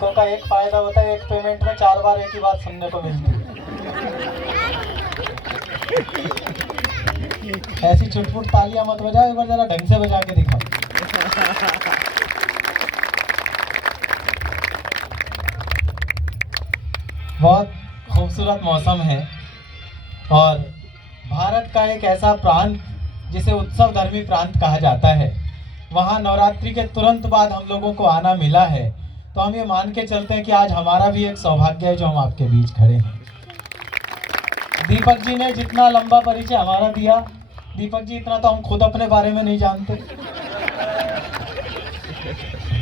माइकों का एक फायदा होता है, एक पेमेंट में 4 बार एक ही बात सुनने को मिलती है। ऐसी छुटपुट तालियां मत बजाओ, एक बार जरा ढंग से बजा के दिखाओ। बहुत खूबसूरत मौसम है और भारत का एक ऐसा प्रांत जिसे उत्सव धर्मी प्रांत कहा जाता है, वहाँ नवरात्रि के तुरंत बाद हम लोगों को आना मिला है, तो हम ये मान के चलते हैं कि आज हमारा भी एक सौभाग्य है जो हम आपके बीच खड़े हैं। दीपक जी ने जितना लंबा परिचय हमारा दिया, दीपक जी इतना तो हम खुद अपने बारे में नहीं जानते।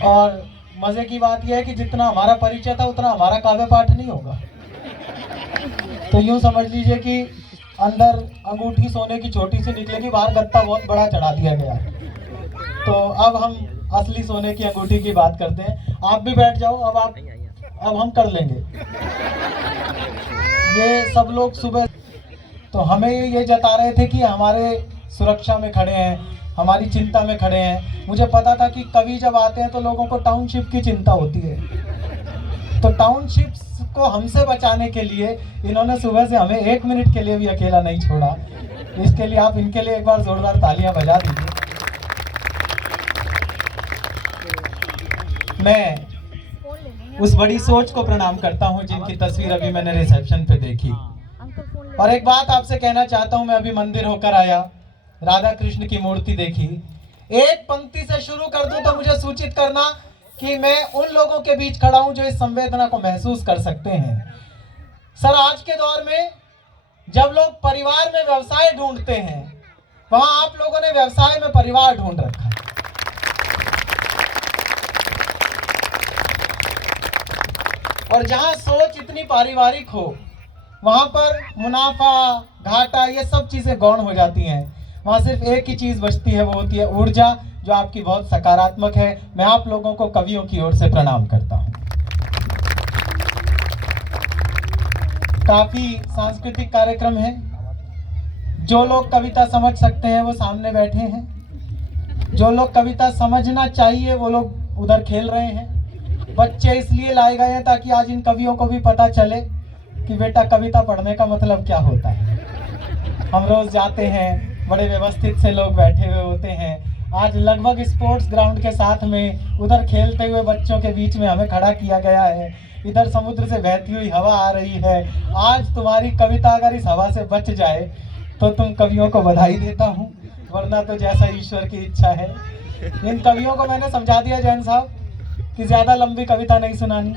और मजे की बात यह है कि जितना हमारा परिचय था उतना हमारा काव्य पाठ नहीं होगा। तो यूं समझ लीजिए कि अंदर अंगूठी सोने की छोटी सी निकलेगी, बाहर गत्ता बहुत बड़ा चढ़ा दिया गया। तो अब हम असली सोने की अंगूठी की बात करते हैं। आप भी बैठ जाओ, अब हम कर लेंगे। ये सब लोग सुबह तो हमें ये जता रहे थे कि हमारे सुरक्षा में खड़े हैं, हमारी चिंता में खड़े हैं। मुझे पता था कि कवि जब आते हैं तो लोगों को टाउनशिप की चिंता होती है, तो टाउनशिप्स को हमसे बचाने के लिए इन्होंने सुबह से हमें 1 मिनट के लिए भी अकेला नहीं छोड़ा। इसके लिए आप इनके लिए एक बार जोरदार तालियां बजा दीजिए। मैं उस बड़ी सोच को प्रणाम करता हूं जिनकी तस्वीर अभी मैंने रिसेप्शन पे देखी। और एक बात आपसे कहना चाहता हूं, मैं अभी मंदिर होकर आया, राधा कृष्ण की मूर्ति देखी। एक पंक्ति से शुरू कर दूं तो मुझे सूचित करना कि मैं उन लोगों के बीच खड़ा हूं जो इस संवेदना को महसूस कर सकते हैं। सर, आज के दौर में जब लोग परिवार में व्यवसाय ढूंढते हैं, वहां आप लोगों ने व्यवसाय में परिवार ढूंढ रखा है। और जहां सोच इतनी पारिवारिक हो, वहां पर मुनाफा घाटा ये सब चीजें गौण हो जाती हैं। वहां सिर्फ एक ही चीज बचती है, वो होती है ऊर्जा, जो आपकी बहुत सकारात्मक है। मैं आप लोगों को कवियों की ओर से प्रणाम करता हूं। काफी सांस्कृतिक कार्यक्रम है। जो लोग कविता समझ सकते हैं वो सामने बैठे हैं, जो लोग कविता समझना चाहिए वो लोग उधर खेल रहे हैं। बच्चे इसलिए लाए गए हैं ताकि आज इन कवियों को भी पता चले कि बेटा कविता पढ़ने का मतलब क्या होता है। हम रोज जाते हैं, बड़े व्यवस्थित से लोग बैठे हुए होते हैं। आज लगभग स्पोर्ट्स ग्राउंड के साथ में उधर खेलते हुए बच्चों के बीच में हमें खड़ा किया गया है। इधर समुद्र से बहती हुई हवा आ रही है। आज तुम्हारी कविता अगर इस हवा से बच जाए तो तुम कवियों को बधाई देता हूँ, वरना तो जैसा ईश्वर की इच्छा है। इन कवियों को मैंने समझा दिया जैन साहब कि ज्यादा लंबी कविता नहीं सुनानी।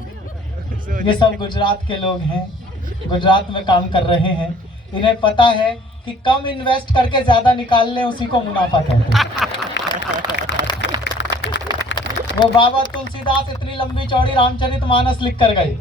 ये सब गुजरात के लोग हैं, गुजरात में काम कर रहे हैं। इन्हें पता है कि कम इन्वेस्ट करके ज्यादा निकाल लें, उसी को मुनाफा कहते हैं। वो बाबा तुलसीदास इतनी लंबी चौड़ी रामचरितमानस लिख कर गए।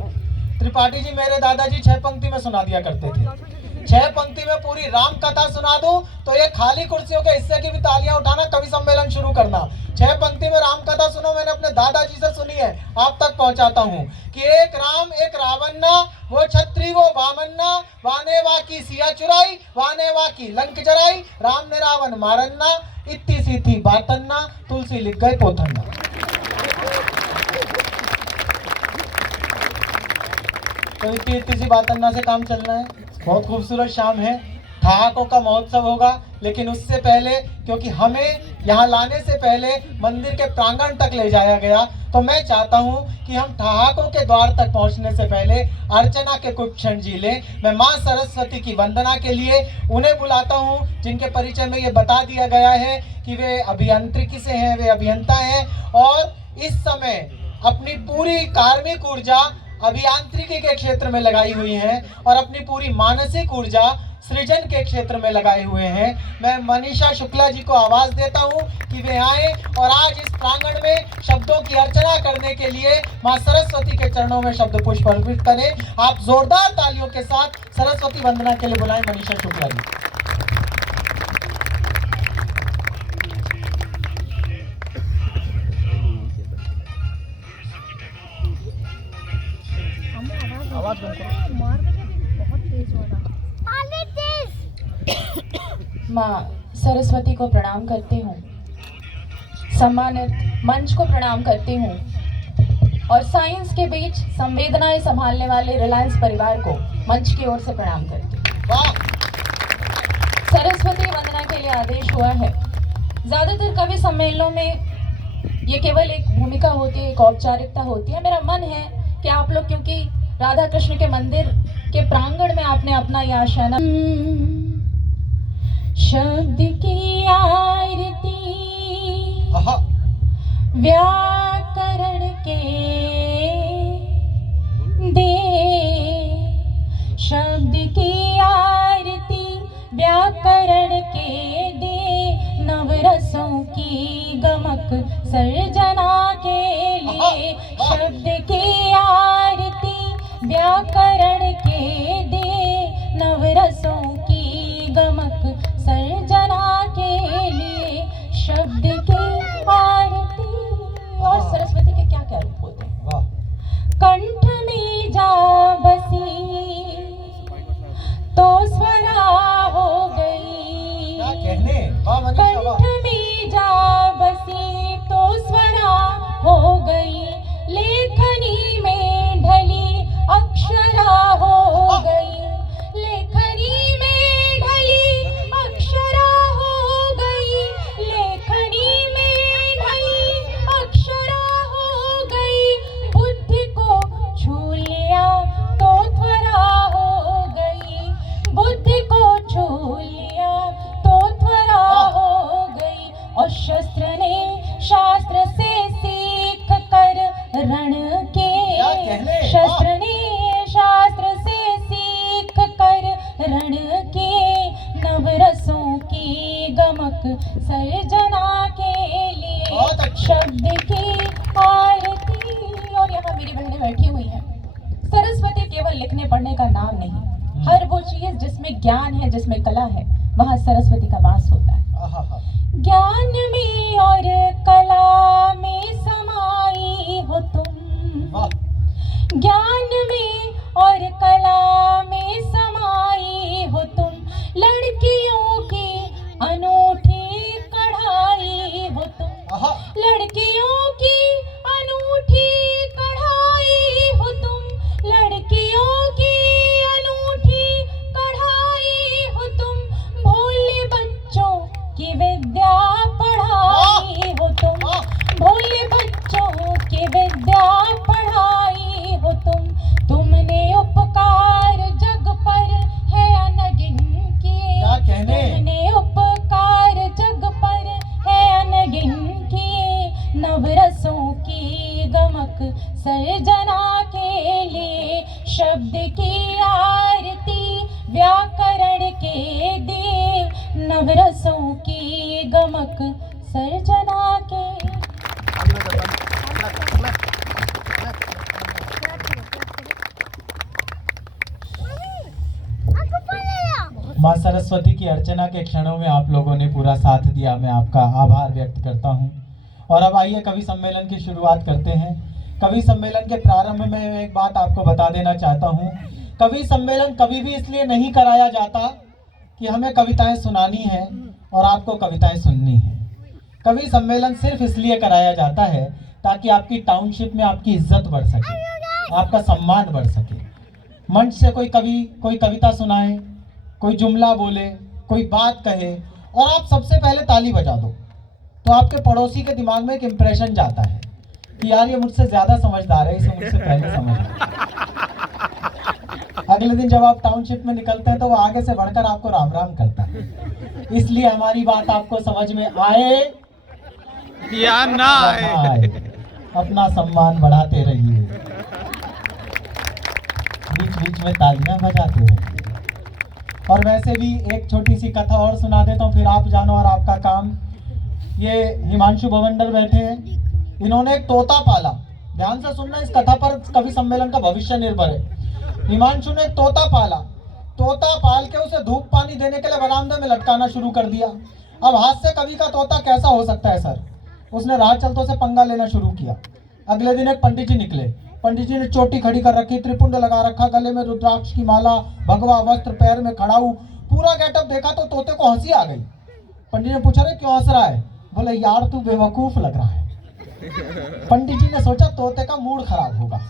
त्रिपाठी जी, मेरे दादाजी 6 पंक्ति में सुना दिया करते थे। 6 पंक्ति में पूरी राम कथा सुना दूं तो ये खाली कुर्सियों के हिस्से की भी तालियां उठाना, कवि सम्मेलन शुरू करना। 6 पंक्ति में राम कथा सुनो, मैंने अपने दादाजी से सुनी है, आप तक पहुंचाता हूं कि एक राम एक रावन्ना, वो छत्री वो वामन्ना, वाने वा की सिया चुराई, वाने वा की लंक जराई, राम ने रावण मारन्ना, इतनी सी थी बातन्ना, तुलसी लिख गए पोथन्ना। तो इतनी सी बातन्ना से काम चलना है। बहुत खूबसूरत शाम है, ठहाकों का महोत्सव होगा, लेकिन उससे पहले, क्योंकि हमें यहाँ लाने से पहले मंदिर के प्रांगण तक ले जाया गया, तो मैं चाहता हूँ कि हम ठहाकों के द्वार तक पहुँचने से पहले अर्चना के कुछ क्षण जी लें। मैं माँ सरस्वती की वंदना के लिए उन्हें बुलाता हूँ जिनके परिचय में ये बता दिया गया है कि वे अभियांत्रिकी से हैं, वे अभियंता हैं और इस समय अपनी पूरी कार्मिक ऊर्जा अभियांत्रिकी के क्षेत्र में लगाई हुई है और अपनी पूरी मानसिक ऊर्जा सृजन के क्षेत्र में लगाए हुए हैं। मैं मनीषा शुक्ला जी को आवाज देता हूं कि वे आए और आज इस प्रांगण में शब्दों की अर्चना करने के लिए मां सरस्वती के चरणों में शब्द पुष्प अर्पित करें। आप जोरदार तालियों के साथ सरस्वती वंदना के लिए बुलाएं मनीषा शुक्ला जी। माँ सरस्वती को प्रणाम करती हूँ, सम्मानित मंच को प्रणाम करती हूँ। और साइंस के बीच संवेदनाएं संभालने वाले रिलायंस परिवार को मंच की ओर से प्रणाम करती हूँ। वाह! सरस्वती वंदना के लिए आदेश हुआ है। ज्यादातर कवि सम्मेलनों में ये केवल एक भूमिका होती है, एक औपचारिकता होती है। मेरा मन है कि आप लोग, क्योंकि राधा कृष्ण के मंदिर के प्रांगण में आपने अपना ये आशाना, शब्द की आरती व्याकरण के दे, शब्द की आरती व्याकरण के दे, नवरसों की गमक सर्जना के लिए। शब्द की आरती व्याकरण के दे, नवरसों की गमक सर्जना के लिए। शब्द की आरती। और सरस्वती के क्या क्या रूप होते हैं? कंठ में जा बसी तो स्वरा हो गई, क्या कहने? कंठ में जा बसी तो स्वरा हो गई, लेखनी में ढली अक्षरा हो गई, लेखनी में ढली अक्षरा हो गई, लेखनी में ढली अक्षरा हो गई। बुद्धि को छू लिया तो त्वरा हो गई, बुद्धि को छू लिया तो त्वरा हो गई। और शस्त्र ने शास्त्र से सीख कर रण के, शस्त्र ने शास्त्र से सीख कर रण के, नवरसों की गमक सर्जना के लिए। शब्द की आरती। और यहाँ मेरी बहनें बैठी हुई हैं। सरस्वती केवल लिखने पढ़ने का नाम नहीं, हर वो चीज जिसमें ज्ञान है, जिसमें कला है, वहाँ सरस्वती का वास होता है। ज्ञान में और कला में समाई हो तुम, ज्ञान में और कला में समाई हो तुम, लड़कियों की अनूठी कढ़ाई हो तुम, लड़कियों की अनूठी कढ़ाई हो तुम, लड़कियों की अनूठी कढ़ाई हो तुम, भोले बच्चों की विद्या पढ़ाई हो तुम, भोले बच्चों की विद्या पढ़ाई हो तुम। तुमने उपकार जग पर है अनगिन किए, तुमने उपकार जग पर है अनगिन किए, नवरसों की गमक सर्जना के लिए। शब्द की आरती व्याकरण के दे, नवरसों की गमक सर्जना के। माँ सरस्वती की अर्चना के क्षणों में आप लोगों ने पूरा साथ दिया, मैं आपका आभार व्यक्त करता हूँ। और अब आइए कवि सम्मेलन की शुरुआत करते हैं। कवि सम्मेलन के प्रारंभ में एक बात आपको बता देना चाहता हूँ, कवि सम्मेलन कभी भी इसलिए नहीं कराया जाता कि हमें कविताएं सुनानी है और आपको कविताएं सुननी है। कवि सम्मेलन सिर्फ इसलिए कराया जाता है ताकि आपकी टाउनशिप में आपकी इज्जत बढ़ सके, आपका सम्मान बढ़ सके। मंच से कोई कवि कोई कविता सुनाए, कोई जुमला बोले, कोई बात कहे और आप सबसे पहले ताली बजा दो, तो आपके पड़ोसी के दिमाग में एक इम्प्रेशन जाता है कि यार ये मुझसे ज्यादा समझदार है, इसे मुझसे पहले समझ। अगले दिन जब आप टाउनशिप में निकलते हैं तो वो आगे से बढ़कर आपको राम राम करता है। इसलिए हमारी बात आपको समझ में आए या ना आए, अपना सम्मान बढ़ाते रहिए, बीच बीच में तालियां बजाते रहिए। और वैसे भी एक छोटी सी कथा और सुना देता हूँ, फिर आप जानो और आपका काम। ये हिमांशु भवंडर बैठे हैं, इन्होंने एक तोता पाला। ध्यान से सुनना, इस कथा पर कवि सम्मेलन का भविष्य निर्भर है। हिमांशु ने एक तोता पाला, तोता पाल के उसे धूप पानी देने के लिए बरामदे में लटकाना शुरू कर दिया। अब हास्य कवि का तोता कैसा हो सकता है सर? उसने राह चलतों से पंगा लेना शुरू किया। अगले दिन एक पंडित जी निकले, पंडित जी ने चोटी खड़ी कर रखी, त्रिपुंड लगा रखा, गले में रुद्राक्ष की माला, भगवा वस्त्र, पैर में खड़ाऊ, पूरा गेटअप देखा तो तोते को हंसी आ गई। पंडित ने पूछा, रे क्यों हंस रहा है? बोले यार तू बेवकूफ लग रहा है। पंडित जी ने सोचा तोते का मूड खराब होगा,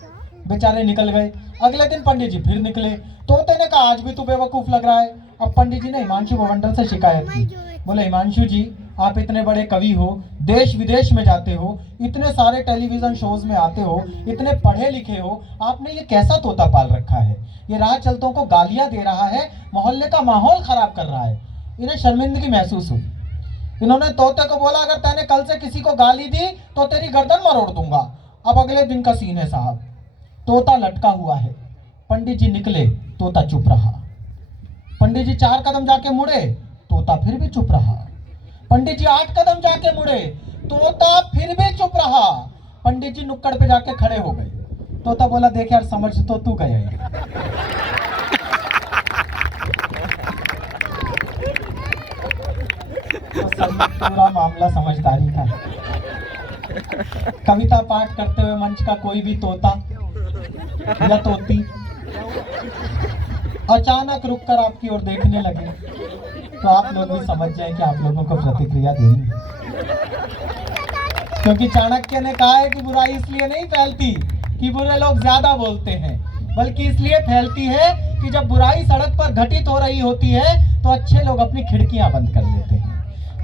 बेचारे निकल गए। अगले दिन पंडित जी फिर निकले। तोते ने कहा आज भी तू बेवकूफ लग रहा है। अब पंडित जी ने हिमांशु बवंडर से शिकायत की। बोले हिमांशु जी, आप इतने बड़े कवि हो, देश विदेश में जाते हो, इतने सारे टेलीविजन शोज में आते हो, इतने पढ़े लिखे हो, आपने ये कैसा तोता पाल रखा है? ये राह चलतों को गालियां दे रहा है, मोहल्ले का माहौल खराब कर रहा है। इन्हें शर्मिंदगी महसूस हुई। इन्होंने तोते को बोला अगर तैने कल से किसी को गाली दी तो तेरी गर्दन मरोड़ दूंगा। अब अगले दिन का सीन है साहब, तोता लटका हुआ है। पंडित जी निकले, तोता चुप रहा। पंडित जी 4 कदम जाके मुड़े, तोता फिर भी चुप रहा। पंडित जी 8 कदम जाके मुड़े, तोता फिर भी चुप रहा। पंडित जी नुक्कड़ पे जाके खड़े हो गए। तोता बोला देख यार, समझ तो तू गए है। तो पूरा मामला समझदारी का है। कविता पाठ करते हुए मंच का कोई भी तोता या तोती अचानक रुककर आपकी ओर देखने लगे तो आप लोग भी समझ जाएं कि आप लोगों को प्रतिक्रिया देनी है। क्योंकि चाणक्य ने कहा है कि बुराई इसलिए नहीं फैलती कि बुरे लोग ज्यादा बोलते हैं, बल्कि इसलिए फैलती है कि जब बुराई सड़क पर घटित हो रही होती है तो अच्छे लोग अपनी खिड़कियां बंद कर लेते हैं।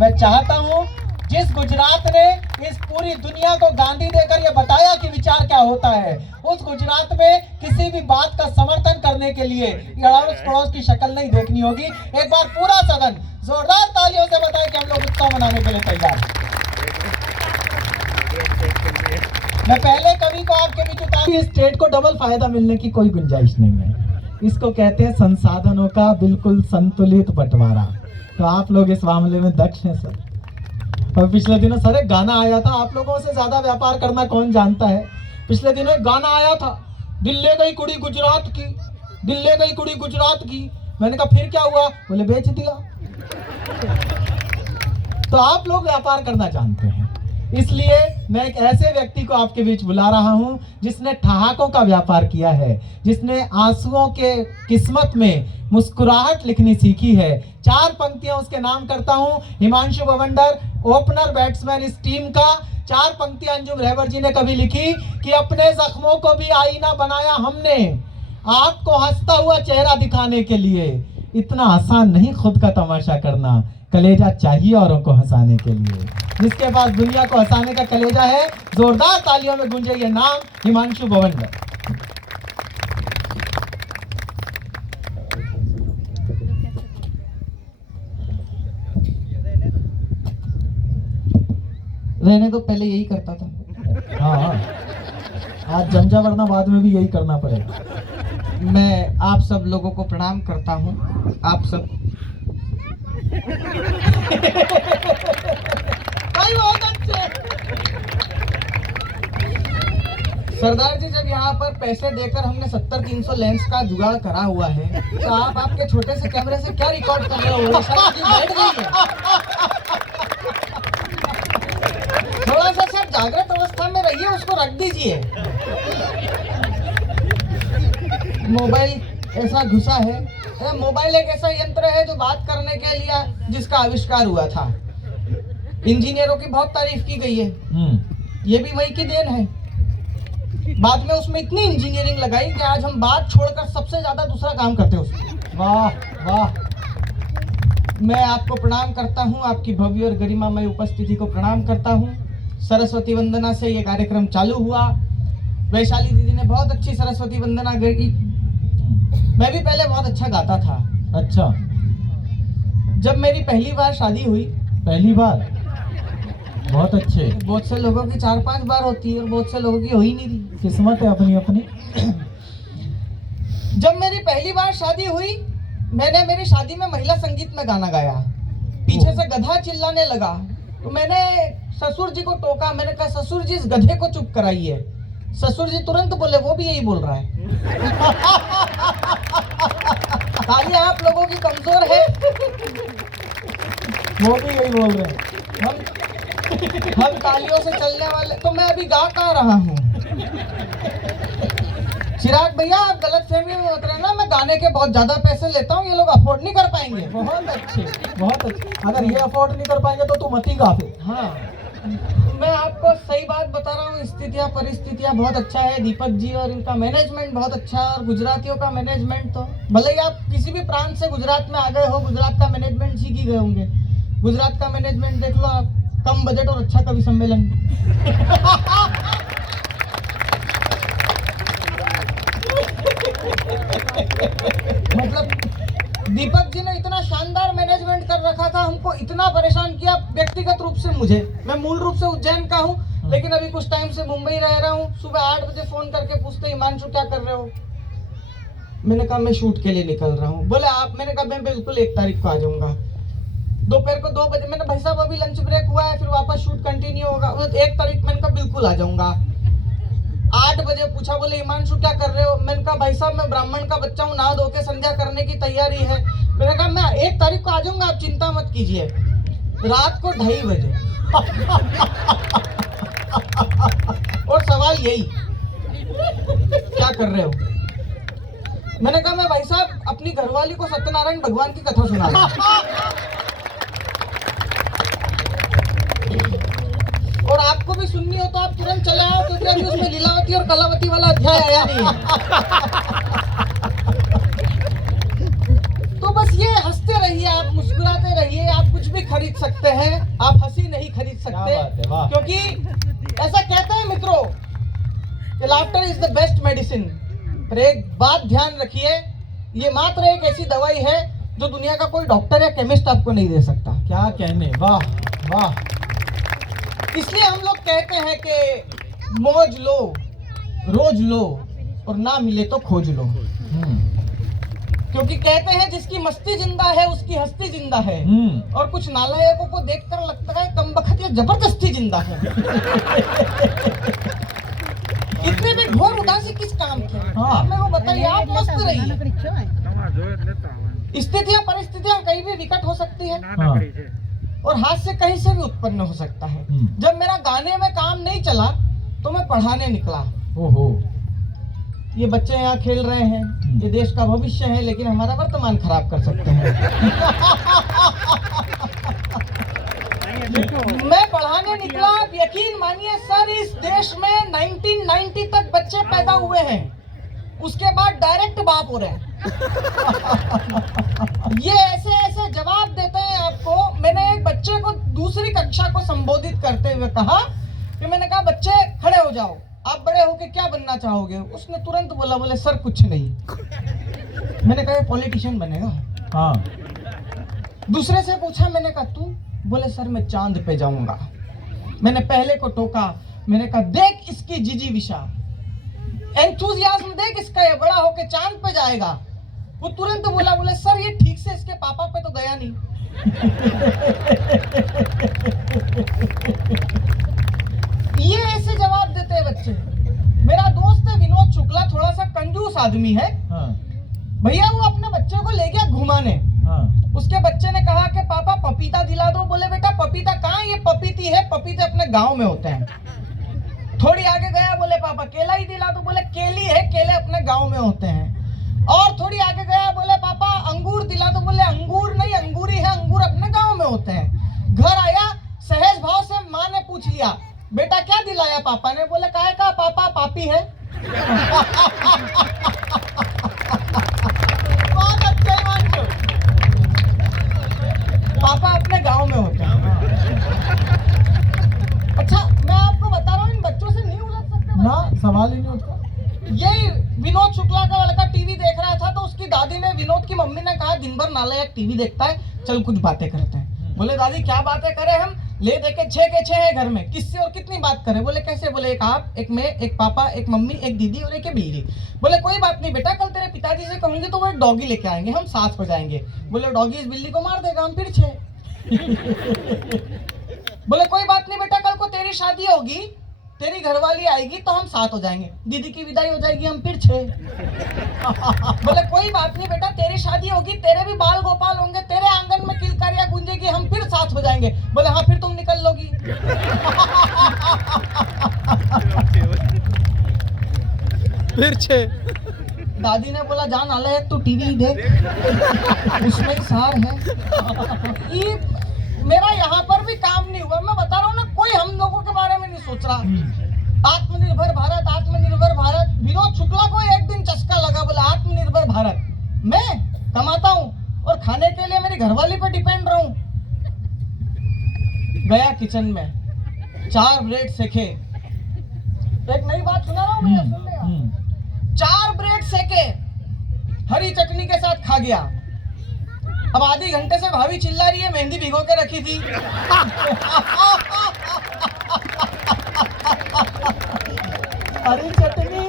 मैं चाहता हूं जिस गुजरात ने इस पूरी दुनिया को गांधी देकर ये बताया कि विचार क्या होता है, उस गुजरात में किसी भी बात का समर्थन करने के लिए अड़ोस पड़ोस की शक्ल नहीं देखनी होगी। एक बार पूरा सदन जोरदार तालियों से बताए कि हम लोग उत्सव मनाने के लिए तैयार हैं। मैं पहले कवि को आपके बीच उतार, स्टेट को डबल फायदा मिलने की कोई गुंजाइश नहीं है। इसको कहते हैं संसाधनों का बिल्कुल संतुलित बंटवारा। तो आप लोग इस मामले में दक्ष हैं सर। और पिछले दिनों सर एक गाना आया था, आप लोगों से ज्यादा व्यापार करना कौन जानता है। पिछले दिनों एक गाना आया था, दिल्ली गई कुड़ी गुजरात की, दिल्ली गई कुड़ी गुजरात की। मैंने कहा फिर क्या हुआ? बोले बेच दिया। तो आप लोग व्यापार करना जानते हैं, इसलिए मैं एक ऐसे व्यक्ति को आपके बीच बुला रहा हूं जिसने ठहाकों का व्यापार किया है, जिसने आंसुओं के किस्मत में मुस्कुराहट लिखनी सीखी है। 4 पंक्तियां उसके नाम करता हूं। हिमांशु बवंडर, ओपनर बैट्समैन इस टीम का। 4 पंक्तियां अंजुम रहबर जी ने कभी लिखी कि अपने जख्मों को भी आईना बनाया हमने, आपको हंसता हुआ चेहरा दिखाने के लिए। इतना आसान नहीं खुद का तमाशा करना, कलेजा चाहिए औरों को हंसाने के लिए। जिसके पास दुनिया को हंसाने का कलेजा है, जोरदार तालियों में गूंजे ये नाम, हिमांशु बवंडर। रहने तो पहले यही करता था। हाँ, आज जमजा वरना बाद में भी यही करना पड़ेगा। मैं आप सब लोगों को प्रणाम करता हूँ। आप सब भाई बहुत अच्छे। सरदार जी, जब यहाँ पर पैसे देकर हमने 70-300 लेंस का जुगाड़ करा हुआ है, तो आप आपके छोटे से कैमरे से क्या रिकॉर्ड कर रहे हो? बैठ गई है। थोड़ा सा सर जागृत अवस्था में रहिए, उसको रख दीजिए। मोबाइल ऐसा घुसा है, मोबाइल एक ऐसा यंत्र है जो बात करने के लिए जिसका आविष्कार हुआ था। इंजीनियरों की बहुत तारीफ की गई है, ये भी वही की देन है। बाद में उसमें इतनी इंजीनियरिंग लगाई कि आज हम बात छोड़कर सबसे ज्यादा दूसरा काम करते हैं उसमें। वाह वाह। मैं आपको प्रणाम करता हूँ, आपकी भव्य और गरिमामय उपस्थिति को प्रणाम करता हूँ। सरस्वती वंदना से ये कार्यक्रम चालू हुआ। वैशाली दीदी ने बहुत अच्छी सरस्वती वंदना की। मैं भी पहले बहुत अच्छा गाता था। अच्छा, जब मेरी पहली बार शादी हुई, पहली बार? बहुत अच्छे। बहुत से लोगों की 4-5 बार होती है और बहुत से लोगों की हो ही नहीं रही। किस्मत है अपनी अपनी। जब मेरी पहली बार शादी हुई, मैंने मेरी शादी में महिला संगीत में गाना गाया। पीछे से गधा चिल्लाने लगा तो मैंने ससुर जी को टोका। मैंने कहा ससुर जी इस गधे को चुप कराइए। ससुर जी तुरंत बोले वो भी यही बोल रहा है। तालियां आप लोगों की कमजोर है, वो भी यही बोल रहे हैं। हम तालियों से चलने वाले। तो मैं अभी गा कहाँ रहा हूँ? चिराग भैया, आप गलत फहमी में मत रहना। मैं गाने के बहुत ज्यादा पैसे लेता हूँ, ये लोग अफोर्ड नहीं कर पाएंगे। बहुत अच्छे, बहुत अच्छे। अगर ये अफोर्ड नहीं कर पाएंगे तो तुम मत ही गा फिर। हाँ, मैं आपको सही बात बता रहा हूँ, स्थितियाँ परिस्थितियाँ बहुत अच्छा है दीपक जी, और इनका मैनेजमेंट बहुत अच्छा है। और गुजरातियों का मैनेजमेंट तो भले ही आप किसी भी प्रांत से गुजरात में आ गए हो, गुजरात का मैनेजमेंट सीख ही गए होंगे। गुजरात का मैनेजमेंट देख लो आप, कम बजट और अच्छा कवि सम्मेलन। मतलब दीपक जी ने इतना शानदार मैनेजमेंट कर रखा था, हमको इतना परेशान किया व्यक्तिगत रूप से मुझे। मैं मूल रूप से उज्जैन का हूँ, लेकिन अभी कुछ टाइम से मुंबई रह रहा हूँ। सुबह 8 बजे फोन करके पूछते हिमांशु क्या कर रहे हो? मैंने कहा मैं शूट के लिए निकल रहा हूँ। बोले आप? मैंने कहा मैं बिल्कुल 1 तारीख को आ जाऊंगा। दोपहर को 2 बजे मैंने, भाई साहब अभी लंच ब्रेक हुआ है, फिर वापस शूट कंटिन्यू होगा। 1 तारीख मैंने कहा बिल्कुल आ जाऊंगा। 8 बजे पूछा, बोले हिमांशु क्या कर रहे हो? मैंने कहा भाई साहब मैं ब्राह्मण का बच्चा हूँ, नहा धो के संध्या करने की तैयारी है। मैंने कहा मैं 1 तारीख को आ जाऊंगा, आप चिंता मत कीजिए। रात को 2:30 बजे और सवाल यही, क्या कर रहे हो? मैंने कहा मैं भाई साहब अपनी घरवाली को सत्यनारायण भगवान की कथा सुना रहा हूं। और आपको भी सुननी हो तो आप तुरंत चले आओ, क्योंकि अभी उसमें लीलावती और कलावती वाला अध्याय आया नहीं है। तो बस ये हंसते रहिए, आप मुस्कुराते रहिए, आप कुछ भी खरीद सकते हैं, आप हंसी नहीं खरीद सकते। क्योंकि ऐसा कहते हैं मित्रों कि laughter is the best medicine. पर एक बात ध्यान रखिए, ये मात्र एक ऐसी दवाई है जो दुनिया का कोई डॉक्टर या केमिस्ट आपको नहीं दे सकता। क्या कहने, वाह वाह। इसलिए हम लोग कहते हैं कि मौज लो, रोज लो, और ना मिले तो खोज लो। क्योंकि कहते हैं जिसकी मस्ती जिंदा है उसकी हस्ती जिंदा है। और कुछ नालायकों को देखकर लगता है कमबख्त ये जबरदस्ती जिंदा है। इतने भी घोर उदासी किस काम की? आप मेरे को बताइए, आप मस्त रहिए। स्थितियां परिस्थितियां कहीं भी विकट हो सकती है, और हाथ से कहीं से भी उत्पन्न हो सकता है। जब मेरा गाने में काम नहीं चला तो मैं पढ़ाने निकला। ओहो, ये बच्चे यहाँ खेल रहे हैं, ये देश का भविष्य है, लेकिन हमारा वर्तमान खराब कर सकते हैं। मैं पढ़ाने निकला, यकीन मानिए सर, इस देश में 1990 तक बच्चे पैदा हुए हैं, उसके बाद डायरेक्ट बाप हो रहे हैं। ये ऐसे ऐसे जवाब देते हैं आपको। मैंने एक बच्चे को दूसरी कक्षा को संबोधित करते हुए कहा कि मैंने कहा बच्चे खड़े हो जाओ, आप बड़े होके क्या बनना चाहोगे? उसने तुरंत बोले सर कुछ नहीं। मैंने कहा पॉलिटिशियन बनेगा। हाँ। दूसरे से पूछा, मैंने कहा तू? बोले सर मैं चांद पे जाऊंगा। मैंने पहले को टोका, मैंने कहा देख इसकी जीजी विशा, एंथुसियाज्म देख इसका, ये बड़ा होके चांद पे जाएगा। वो तुरंत बोले सर ये ठीक से इसके पापा पे तो गया नहीं। ये ऐसे जवाब देते हैं बच्चे। मेरा दोस्त है विनोद शुक्ला, थोड़ा सा कंजूस आदमी है। भैया वो अपने बच्चे को ले गया घुमाने। उसके बच्चे ने कहा कि पापा पपीता दिला दो। बोले बेटा पपीता कहाँ, ये पपीती है, पपीते अपने गांव में होते हैं। थोड़ी आगे गया, बोले पापा केला ही दिला दो। बोले केली है, केले अपने गांव में होते हैं। और थोड़ी आगे गया, बोले पापा अंगूर दिला दो। बोले अंगूर नहीं, अंगूरी है, अंगूर अपने गांव में होते हैं। घर आया, सहज भाव से माँ ने पूछ लिया बेटा क्या दिलाया पापा ने? बोले काहे का पापा, पापी है। बहुत अच्छे मानते, पापा अपने गांव में होते हैं। अच्छा मैं आपको बता रहा हूँ, इन बच्चों से नहीं उलझ सकते ना, सवाल ही नहीं उठता। यही विनोद शुक्ला का लड़का टीवी देख रहा था, तो उसकी दादी ने, विनोद की मम्मी ने कहा दिन भर नालायक टीवी देखता है, चल कुछ बातें करते हैं। बोले दादी क्या बातें करें हम, ले देखे 6 के 6 है घर में, किससे और कितनी बात करें? बोले कैसे? बोले एक आप, एक मैं, एक पापा, एक मम्मी, एक दीदी और एक बिल्ली। बोले कोई बात नहीं बेटा, कल तेरे पिताजी से कहूंगी तो वो एक डॉगी लेके आएंगे, हम साथ हो जाएंगे। बोले डॉगी इस बिल्ली को मार देगा, हम फिर 6। बोले कोई बात नहीं बेटा, कल को तेरी शादी होगी, तेरी घरवाली आएगी तो हम साथ हो जाएंगे, दीदी की विदाई हो जाएगी, हम फिर 6। बोले कोई बात नहीं बेटा, तेरी शादी होगी, तेरे भी बाल गोपाल होंगे, तेरे आंगन में किलकारियां गूंजेगी, हम फिर साथ हो जाएंगे। बोले हाँ फिर तुम निकल लोगी। फिर 6। दादी ने बोला जान आले तू टीवी देख, उसमें ही सार है। ये मेरा यहाँ पर भी काम नहीं हुआ। मैं बता रहा हूँ ना, कोई हम लोगों के बारे में नहीं सोच रहा। आत्मनिर्भर भारत, आत्मनिर्भर भारत। विनोद शुक्ला को एक दिन चस्का लगा, बोला आत्मनिर्भर भारत, मैं कमाता हूँ और खाने के लिए मेरी घरवाली पे डिपेंड रहूं। गया किचन में, 4 ब्रेड सेके। एक नई बात सुना रहा हूं मैं, सुन लेगा। 4 ब्रेड सेके, हरी चटनी के साथ खा गया। अब आधे घंटे से भाभी चिल्ला रही है मेहंदी भिगो के रखी थी। हरी चटनी,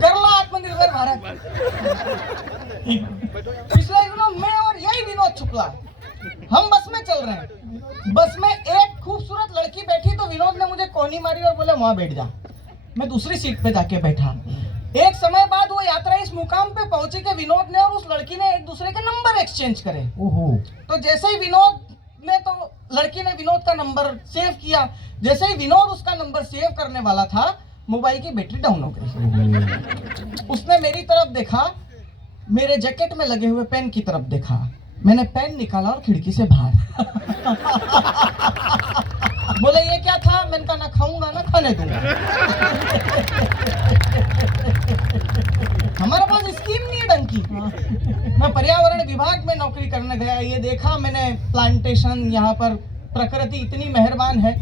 कर लो आत्मनिर्भर भारत। पिछले दिनों मैं और यही विनोद शुक्ला हम बस में चल रहे हैं। बस में एक खूबसूरत लड़की बैठी तो विनोद ने मुझे कोनी मारी और बोले वहां बैठ जा। मैं दूसरी सीट पे जाके बैठा। एक समय बाद वो यात्रा इस मुकाम पे पहुंची कि विनोद ने और उस लड़की ने एक दूसरे के नंबर एक्सचेंज करे। तो जैसे ही विनोद ने, तो लड़की ने विनोद का नंबर सेव किया। जैसे ही विनोद उसका नंबर सेव करने वाला था, मोबाइल की बैटरी डाउन हो गई। उसने मेरी तरफ देखा, मेरे जैकेट में लगे हुए पेन की तरफ देखा। मैंने पेन निकाला और खिड़की से बाहर। बोले ये क्या था? मैंने कहा ना खाऊंगा ना खाने दूंगा। हमारे पास स्कीम नहीं है ढंग की। मैं पर्यावरण विभाग में नौकरी करने गया, ये देखा मैंने प्लांटेशन, यहाँ पर प्रकृति इतनी मेहरबान है।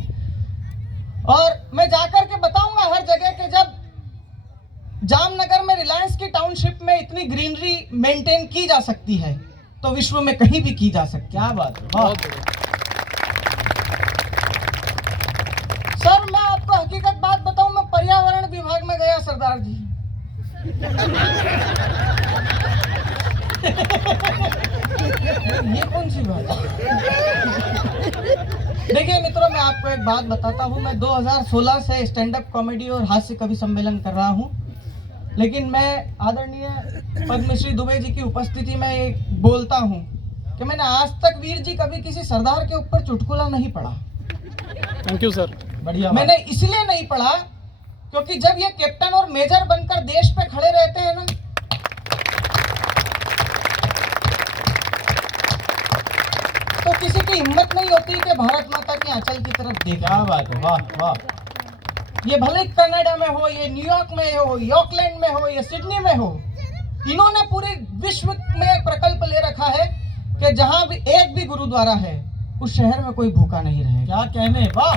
और मैं जाकर के बताऊंगा हर जगह के, जब जामनगर में रिलायंस की टाउनशिप में इतनी ग्रीनरी मेंटेन की जा सकती है तो विश्व में कहीं भी की जा सकती है। क्या बात है। सर मैं आपको हकीकत बात बताऊं, मैं पर्यावरण विभाग में गया सरदार जी। ये कौन सी बात है? देखिए मित्रों, मैं आपको एक बात बताता हूं। मैं 2016 से स्टैंड अप कॉमेडी और हास्य कवि सम्मेलन कर रहा हूं, लेकिन मैं आदरणीय पद्मश्री दुबे जी की उपस्थिति में ये बोलता हूं कि मैंने आज तक वीर जी कभी किसी सरदार के ऊपर चुटकुला नहीं पढ़ा। Thank you sir. बढ़िया। मैंने इसलिए नहीं पढ़ा क्योंकि जब ये कैप्टन और मेजर बनकर देश पे खड़े रहते हैं ना, तो किसी की हिम्मत नहीं होती कि भारत माता की आंचल की तरफ देखे। क्या बात है, वाह वाह। ये भले कनाडा में हो, ये न्यूयॉर्क में हो, यॉर्कलैंड में हो, ये सिडनी में हो, इन्होंने पूरे विश्व में एक प्रकल्प ले रखा है कि जहां भी एक भी गुरुद्वारा है उस शहर में कोई भूखा नहीं रहे। क्या कहने, वाह।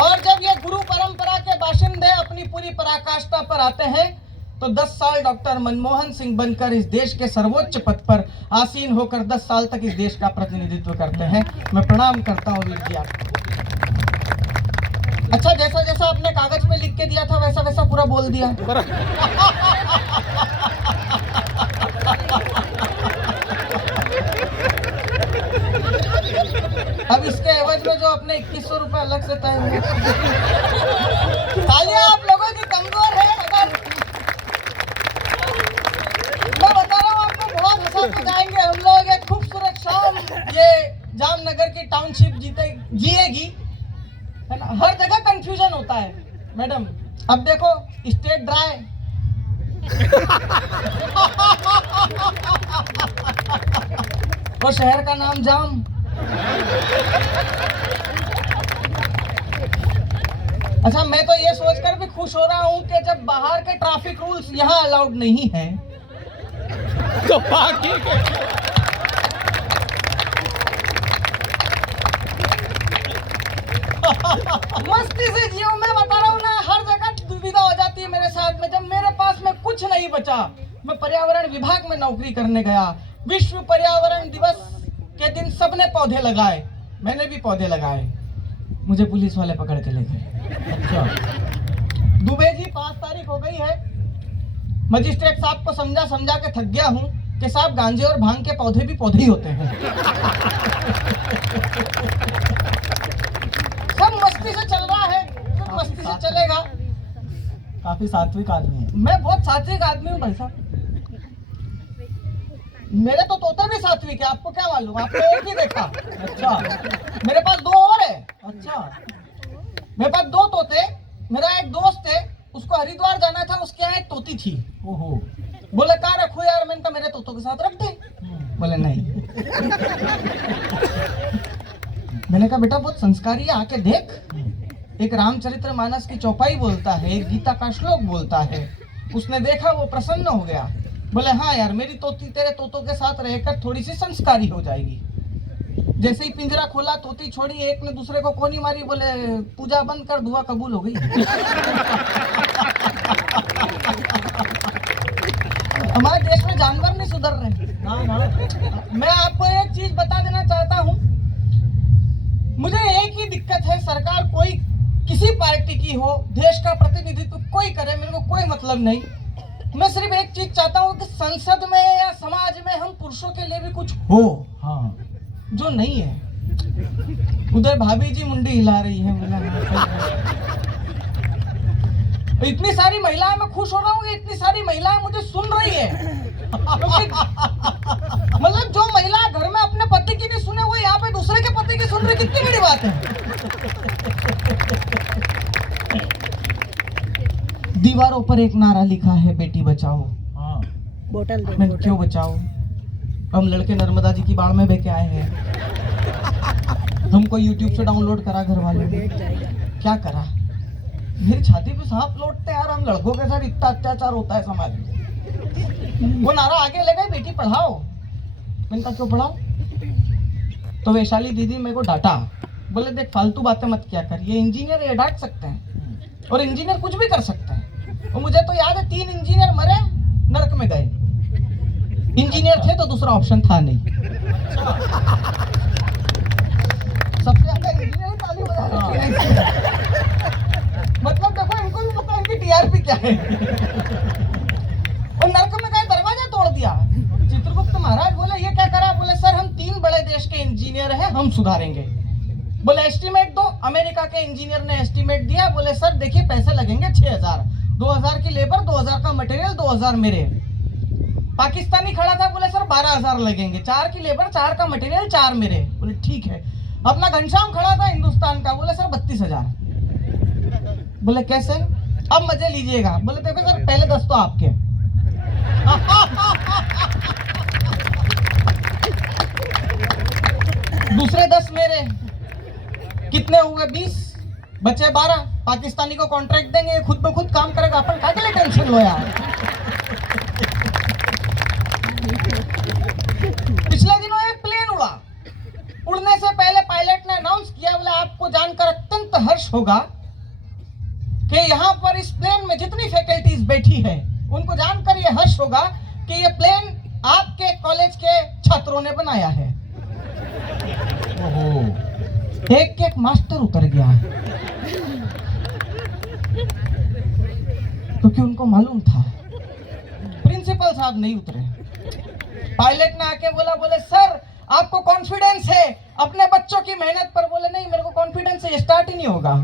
और जब ये गुरु परंपरा के बाशिंदे अपनी पूरी पराकाष्ठा पर आते हैं तो 10 साल डॉक्टर मनमोहन सिंह बनकर इस देश के सर्वोच्च पद पर आसीन होकर 10 साल तक इस देश का प्रतिनिधित्व करते हैं। मैं प्रणाम करता हूँ वीर जी आपको। अच्छा, जैसा जैसा आपने कागज पे लिख के दिया था वैसा वैसा पूरा बोल दिया। अब इसके एवज में जो अपने 2100 रुपए अलग से तय हुए। तालियां आप लोगों की कमजोर है। अगर मैं बता रहा हूँ आपको, बहुत हंसा के जाएंगे हम लोग। एक खूबसूरत शाम ये जामनगर की टाउनशिप जिएगी, है ना। हर जगह कंफ्यूजन होता है मैडम। अब देखो स्टेट ड्राई, वो शहर का नाम जाम। अच्छा, मैं तो ये सोचकर भी खुश हो रहा हूँ कि जब बाहर के ट्रैफिक रूल्स यहाँ अलाउड नहीं है तो बाकी मस्ती से जियो। मैं बता रहा हूँ ना, हर जगह दुविधा हो जाती है मेरे साथ में। जब मेरे पास में कुछ नहीं बचा, मैं पर्यावरण विभाग में नौकरी करने गया। विश्व पर्यावरण दिवस के दिन सबने पौधे लगाए, मैंने भी पौधे लगाए। मुझे पुलिस वाले पकड़ के ले गए। अच्छा, दुबे जी 5 तारीख हो गई है। मजिस्ट्रेट साहब को समझा समझा के थक गया हूँ कि साहब गांजे और भांग के पौधे भी पौधे ही होते हैं। सब मस्ती से चल रहा है, सब मस्ती से चलेगा। काफी सात्विक आदमी है। मैं बहुत सात्विक आदमी हूँ भाई साहब। मेरे तो तोते भी सात्विक है, आपको क्या मालूम? आपने एक ही देखा। अच्छा, मेरे पास 2 और है। अच्छा, मेरे पास 2 तोते। मेरा एक दोस्त है, उसको हरिद्वार जाना था, उसके यहाँ एक तोती थी। ओहो, बोले कहाँ रखूं यार? मैंने कहा मेरे तोतों के साथ रख दे। बोले नहीं। मैंने कहा बेटा बहुत संस्कारी है, आके देख। एक रामचरितमानस की चौपाई बोलता है, एक गीता का श्लोक बोलता है। उसने देखा, वो प्रसन्न हो गया। बोले हाँ यार, मेरी तोती तेरे तोतों के साथ रहकर थोड़ी सी संस्कारी हो जाएगी। जैसे ही पिंजरा खोला, तोती छोड़ी, एक ने दूसरे को कोनी मारी, बोले पूजा बंद कर, दुआ कबूल हो गई। हमारे देश में जानवर नहीं सुधर रहे। मैं आपको एक चीज बता देना चाहता हूँ, मुझे एक ही दिक्कत है, सरकार कोई किसी पार्टी की हो, देश का प्रतिनिधित्व कोई करे, मेरे को कोई मतलब नहीं। मैं सिर्फ एक चीज चाहता हूँ कि संसद में या समाज में हम पुरुषों के लिए भी कुछ हो। हाँ, जो नहीं है। उधर भाभी जी मुंडी हिला रही है। इतनी सारी महिलाएं, मैं खुश हो रहा हूँ कि इतनी सारी महिलाएं मुझे सुन रही है। मतलब जो महिला घर में अपने पति की नहीं सुने, वो यहाँ पे दूसरे के पति की सुन रही, कितनी बड़ी बात है। दीवारों पर एक नारा लिखा है, बेटी बचाओ। बोतल दे। मैं क्यों बचाओ? हम लड़के नर्मदा जी की बाढ़ में बह के आए हैं। हमको YouTube से डाउनलोड करा घर वालों ने, क्या करा? मेरी छाती पे सांप लौटते यार, हम लड़कों के साथ इतना अत्याचार होता है समाज में। वो नारा आगे ले गए, बेटी पढ़ाओ। मैंने कहा क्यों पढ़ाओ? तो वैशाली दीदी मेरे को डांटा, बोले देख फालतू बातें मत किया कर, ये इंजीनियर ये डांट सकते हैं और इंजीनियर कुछ भी कर सकते हैं। और मुझे तो याद है 3 इंजीनियर मरे, नरक में गए। इंजीनियर थे तो दूसरा ऑप्शन था नहीं। सबसे ज्यादा इंजीनियर ताली बजा रही है। मतलब देखो, इनको भी पता है इनकी टीआरपी क्या है। और नरक में गए, दरवाजा तोड़ दिया। चित्रगुप्त महाराज बोले ये क्या करा? बोले सर हम 3 बड़े देश के इंजीनियर हैं, हम सुधारेंगे। बोले एस्टीमेट दो। अमेरिका के इंजीनियर ने एस्टीमेट दिया। बोले सर देखिए पैसे लगेंगे 6000, 2000 की लेबर, 2000 का मटेरियल, 2000 मेरे। पाकिस्तानी खड़ा था, बोले सर 12000 लगेंगे, 4 की लेबर, 4 का मटेरियल, 4 मेरे। बोले ठीक है। अपना घनश्याम खड़ा था हिंदुस्तान का, बोले सर 32000। बोले कैसे? अब मजे लीजिएगा। बोले देखो सर पहले 10 तो आपके। दूसरे 10 मेरे। कितने हुए? 20, बचे 12। पाकिस्तानी को कॉन्ट्रैक्ट देंगे, खुद ब खुद काम करेगा, अपन क्या के लिए टेंशन लो यार। पिछले दिनों एक प्लेन उड़ा। उड़ने से पहले पायलट ने अनाउंस किया, बोले आपको जानकर अत्यंत हर्ष होगा कि यहाँ पर इस प्लेन में जितनी फैकल्टीज बैठी है, उनको जानकर ये हर्ष होगा कि ये प्लेन आपके कॉलेज के छात्रों ने बनाया है। एक मास्टर उतर गया, क्योंकि उनको मालूम था। प्रिंसिपल साहब नहीं उतरे। पायलट ने आके बोला, बोले सर आपको कॉन्फिडेंस है अपने बच्चों की मेहनत पर? बोले नहीं, मेरे को कॉन्फिडेंस है, स्टार्ट ही नहीं होगा।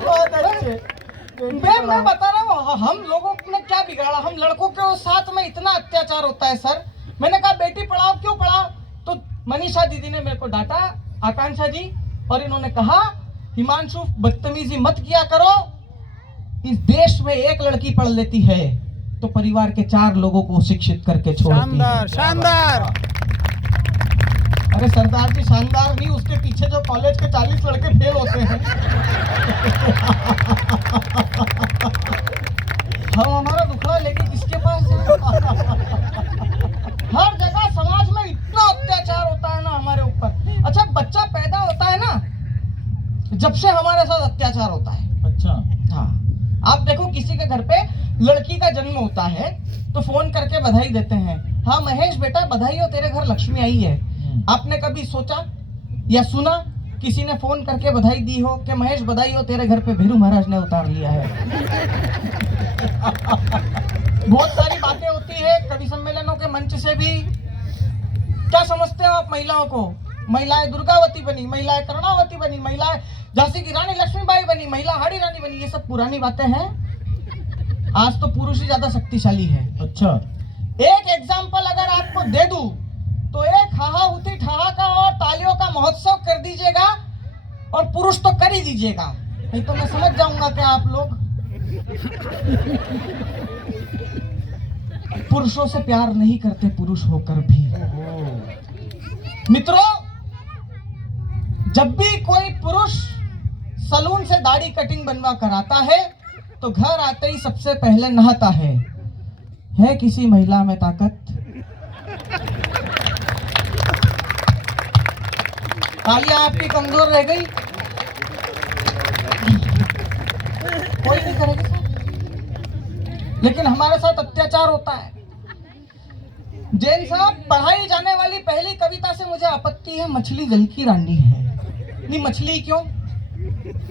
बहुत अच्छे। मैं बता रहा हूँ, हम लोगों ने क्या बिगाड़ा? हम लड़कों के साथ में इतना अत्याचार होता है सर। मैंने कहा बेटी पढ़ाओ, क्यों पढ़ाओ? तो मनीषा दीदी ने मेरे को डांटा, आकांक्षा जी, और इन्होंने कहा हिमांशु बदतमीजी मत किया करो। इस देश में एक लड़की पढ़ लेती है तो परिवार के 4 लोगों को शिक्षित करके छोड़ती है। शानदार। अरे सरदार जी शानदार नहीं, उसके पीछे जो कॉलेज के 40 लड़के फेल होते हैं। हम हमारा दुखड़ा लेके किसके पास जाए? हर जगह समाज में इतना अत्याचार होता है ना हमारे ऊपर। अच्छा बच्चा पैदा होता है ना, जब से हमारे साथ अत्याचार होता है। अच्छा हाँ, आप देखो किसी के घर पे लड़की का जन्म होता है तो फोन करके बधाई देते हैं। हाँ महेश बेटा बधाई हो, तेरे घर लक्ष्मी आई है। आपने कभी सोचा या सुना किसी ने फोन करके बधाई दी हो कि महेश बधाई हो, तेरे घर पे भीरू महाराज ने उतार लिया है? बहुत सारी बातें होती है कवि सम्मेलनों के मंच से भी। क्या समझते हो आप महिलाओं को? महिलाएं दुर्गावती बनी, महिलाएं कर्णावती बनी, महिलाएं झांसी की रानी लक्ष्मीबाई बनी, महिला हाड़ी रानी बनी। ये सब पुरानी बातें हैं। आज तो पुरुष ही ज्यादा शक्तिशाली है। अच्छा एक एग्जाम्पल अगर आपको दे दूं तो एक हाहा हुती ठहाका और तालियों का महोत्सव कर दीजिएगा, और पुरुष तो कर ही दीजिएगा, नहीं तो मैं समझ जाऊंगा कि आप लोग। पुरुषों से प्यार नहीं करते पुरुष होकर भी। मित्रों, जब भी कोई पुरुष सलून से दाढ़ी कटिंग बनवा कर आता है तो घर आते ही सबसे पहले नहाता है किसी महिला में ताकत? तालियां आपकी कमजोर रह गई, कोई नहीं करेगा। लेकिन हमारे साथ अत्याचार होता है। जैन साहब, पढ़ाई जाने वाली पहली कविता से मुझे आपत्ति है, मछली जल की रानी है। नहीं, मछली क्यों?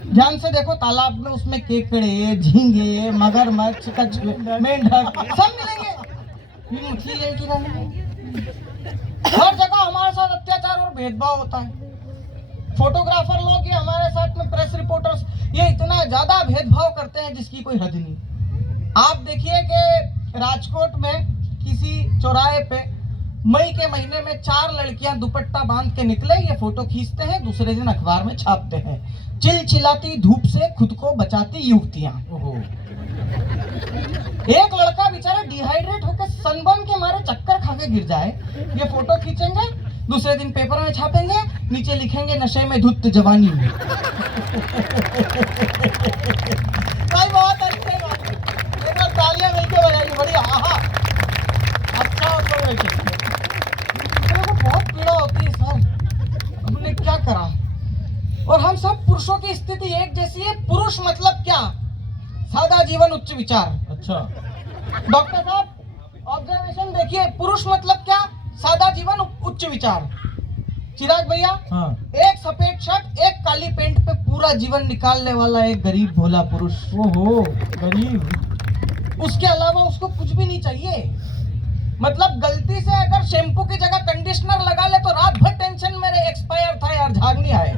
ध्यान से देखो, तालाब में उसमें केकड़े, झींगे, मगरमच्छ, कछुए, मेंढक सब मिलेंगे। ये मछली जल की रानी है। हर जगह हमारे साथ अत्याचार और भेदभाव होता है। फोटोग्राफर लोग, ये हमारे साथ में प्रेस रिपोर्टर्स, ये इतना ज्यादा भेदभाव करते हैं जिसकी कोई हद नहीं। आप देखिए कि राजकोट में किसी चौराहे पे मई के महीने में 4 लड़कियां दुपट्टा बांध के निकले, ये फोटो खींचते हैं, दूसरे दिन अखबार में छापते हैं। चिलचिलाती धूप से खुद को बचाती युवतियां। एक लड़का बेचारा डिहाइड्रेट होकर सनबर्न के मारे चक्कर खा के गिर जाए, ये फोटो खींचेंगे, दूसरे दिन पेपर में छापेंगे, नीचे लिखेंगे नशे में धुत जवानी। बहुत अच्छे बात, एक बार तालियां मिलके बजाइए, बढ़िया। आहा, अच्छा होता है। बहुत पीड़ा होती है सर, हमने क्या करा। और हम सब पुरुषों की स्थिति एक जैसी है। पुरुष मतलब क्या? सादा जीवन, उच्च विचार। अच्छा डॉक्टर साहब, ऑब्जर्वेशन देखिए, पुरुष मतलब क्या? सादा जीवन, उच्च विचार। चिराग भैया, हाँ। एक सफेद शर्ट, एक काली पैंट पे पूरा जीवन निकालने वाला एक गरीब भोला पुरुष। ओहो, गरीब। उसके अलावा उसको कुछ भी नहीं चाहिए। मतलब गलती से अगर शैम्पू की जगह कंडीशनर लगा ले तो रात भर टेंशन, मेरे एक्सपायर था यार, झाग नहीं आए।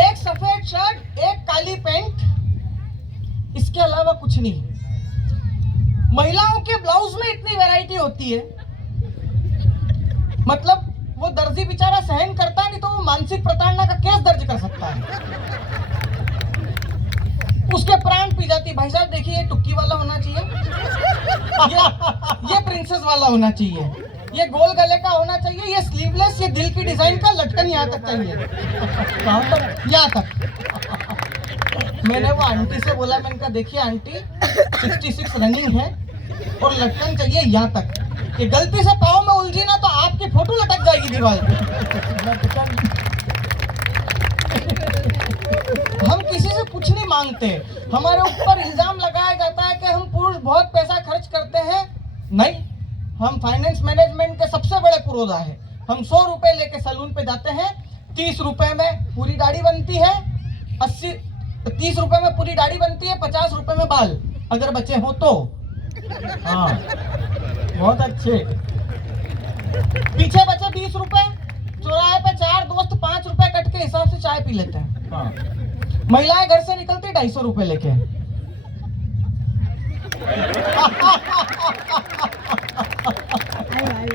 एक सफेद शर्ट, एक काली पैंट, इसके अलावा कुछ नहीं। महिलाओं के ब्लाउज में इतनी वैरायटी होती है, मतलब वो दर्जी बेचारा सहन करता नहीं तो वो मानसिक प्रताड़ना का केस दर्ज कर सकता है। उसके प्राण पी जाती। भाई साहब देखिए, ये टुक्की वाला होना चाहिए, ये प्रिंसेस वाला होना चाहिए, ये गोल गले का होना चाहिए, ये स्लीवलेस, ये दिल की डिजाइन का लटकन यहाँ तक चाहिए। कहाँ तक? यहाँ तक। मैंने वो आंटी से बोला, मैंने कहा देखिए आंटी, 66 रनिंग है और लटकन चाहिए यहाँ तक। ये गलती से पाँव में उलझी ना तो आपकी फोटो लटक जाएगी दीवार पे। हम किसी से कुछ नहीं मांगते। हमारे ऊपर इल्जाम लगाया जाता है कि हम पुरुष बहुत पैसा खर्च करते हैं। नहीं, हम फाइनेंस मैनेजमेंट के सबसे बड़े पुरोधा हैं। हम 100 रुपए लेके सैलून पे जाते हैं, 30 रुपए में पूरी दाढ़ी बनती है, 30 रुपए में पूरी दाढ़ी बनती है, 50 रुपए में बाल, अगर बचे हो तो। हाँ, बहुत अच्छे। पीछे बचे 20 रुपए, चौराहे पे 4 दोस्त 5 रुपए कट के हिसाब से चाय पी लेते हैं। हाँ। महिलाएं घर से निकलती 250 रुपए लेके।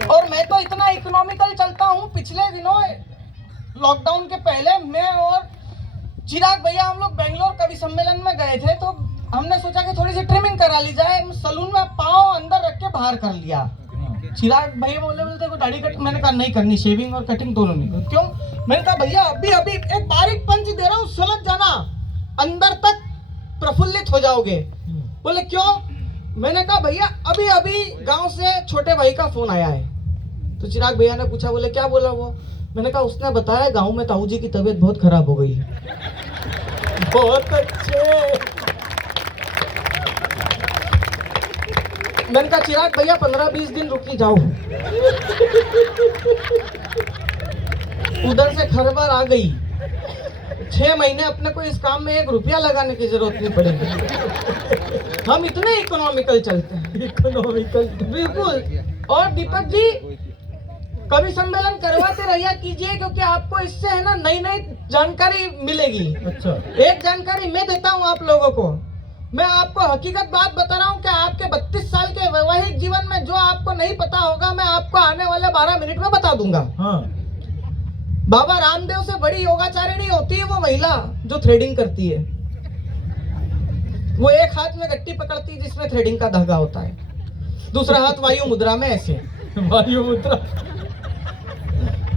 और मैं तो इतना इकोनॉमिकल चलता हूँ। पिछले दिनों लॉकडाउन के पहले मैं और चिराग भैया हम लोग बेंगलोर कवि सम्मेलन में गए थे, तो हमने सोचा कि थोड़ी सी ट्रिमिंग करा ली जाए। सलून में पाँव अंदर रख के बाहर कर लिया। चिराग भैया बोलते दाढ़ी कट, मैंने कहा नहीं करनी, शेविंग और कटिंग दोनों नहीं। क्यों? मैंने कहा भैया अभी अभी एक बारीक पंच दे रहा हूँ, समझ जाना, अंदर तक प्रफुल्लित हो जाओगे। बोले क्यों? मैंने कहा भैया अभी अभी गांव से छोटे भाई का फोन आया है। तो चिराग भैया ने पूछा, बोले क्या बोला वो? मैंने कहा उसने बताया गांव में ताऊ जी की तबीयत बहुत खराब हो गई है। बहुत अच्छे। मैंने कहा चिराग भैया 15-20 दिन रुकी जाओ। उधर से खबर आ गई, 6 महीने अपने को इस काम में 1 रुपया लगाने की जरूरत नहीं पड़ेगी। हम इतने इकोनॉमिकल चलते हैं। इकोनॉमिकल, बिल्कुल। और दीपक जी, कवि सम्मेलन करवाते रहिए कीजिए, क्योंकि आपको इससे है ना नई नई जानकारी मिलेगी। अच्छा, एक जानकारी मैं देता हूँ आप लोगों को। मैं आपको हकीकत बात बता रहा हूँ कि आपके 32 साल के वैवाहिक जीवन में जो आपको नहीं पता होगा, मैं आपको आने वाले 12 मिनट में बता दूंगा। हाँ। बाबा रामदेव से बड़ी योगाचारिणी होती है वो महिला जो थ्रेडिंग करती है। वो एक हाथ में गट्टी पकड़ती जिसमें थ्रेडिंग का धागा होता है, दूसरा हाथ वायु मुद्रा में ऐसे, वायु मुद्रा।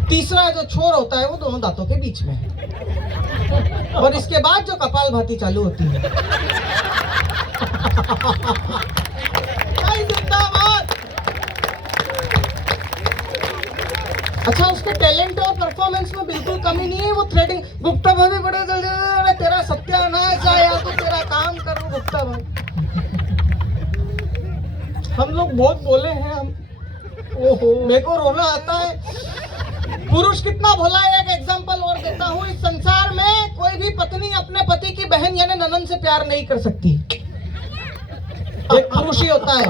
तीसरा जो छोर होता है वो दोनों दांतों के बीच में है, और इसके बाद जो कपालभाति चालू होती है। जिंदाबाद। अच्छा, उसके टैलेंट और परफॉर्मेंस में बिल्कुल कमी नहीं है। वो थ्रेडिंग, गुप्ता भाई भी बड़े जल्दी, अरे तेरा सत्यानाश है या तो तेरा काम करो गुप्ता भाई। हम लोग बहुत बोले हैं हम। ओहो, मेरे को रोना आता है। पुरुष कितना भोला है, एक एग्जांपल और देता हूँ। इस संसार में कोई भी पत्नी अपने पति की बहन यानी ननन से प्यार नहीं कर सकती, एक पुरुष ही होता है।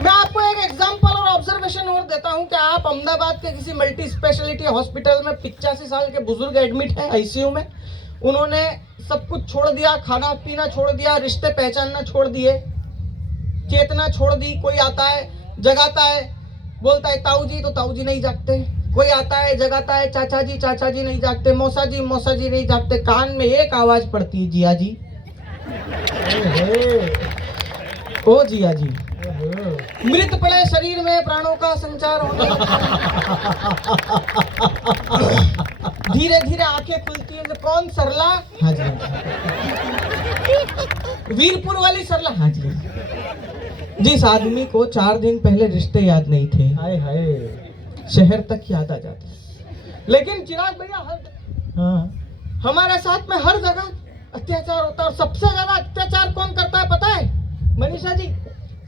मैं आपको एक एग्जांपल और ऑब्जर्वेशन और देता हूं कि आप अहमदाबाद के किसी मल्टी स्पेशलिटी हॉस्पिटल में 85 साल के बुजुर्ग एडमिट हैं आईसीयू में। उन्होंने सब कुछ छोड़ दिया, खाना पीना छोड़ दिया, रिश्ते पहचानना छोड़ दिए, चेतना छोड़ दी। कोई आता है जगाता है, बोलता है ताऊ जी, तो ताऊ जी नहीं जागते। कोई आता है जगाता है चाचा जी नहीं जागते, मौसा जी नहीं जागते। कान में एक आवाज पड़ती है, जिया जी। ओ जिया जी। मृत पड़े शरीर में प्राणों का संचार होना। धीरे धीरे आंखें खुलती है। कौन? सरला? हाँ जी। वीरपुर वाली सरला? हाँ जी। जिस आदमी को 4 दिन पहले रिश्ते याद नहीं थे, हाय हाय, शहर तक याद आ जाते। लेकिन चिराग भैया, हमारे साथ में हर जगह अत्याचार होता है। और सबसे ज्यादा अत्याचार कौन करता है पता है मनीषा जी?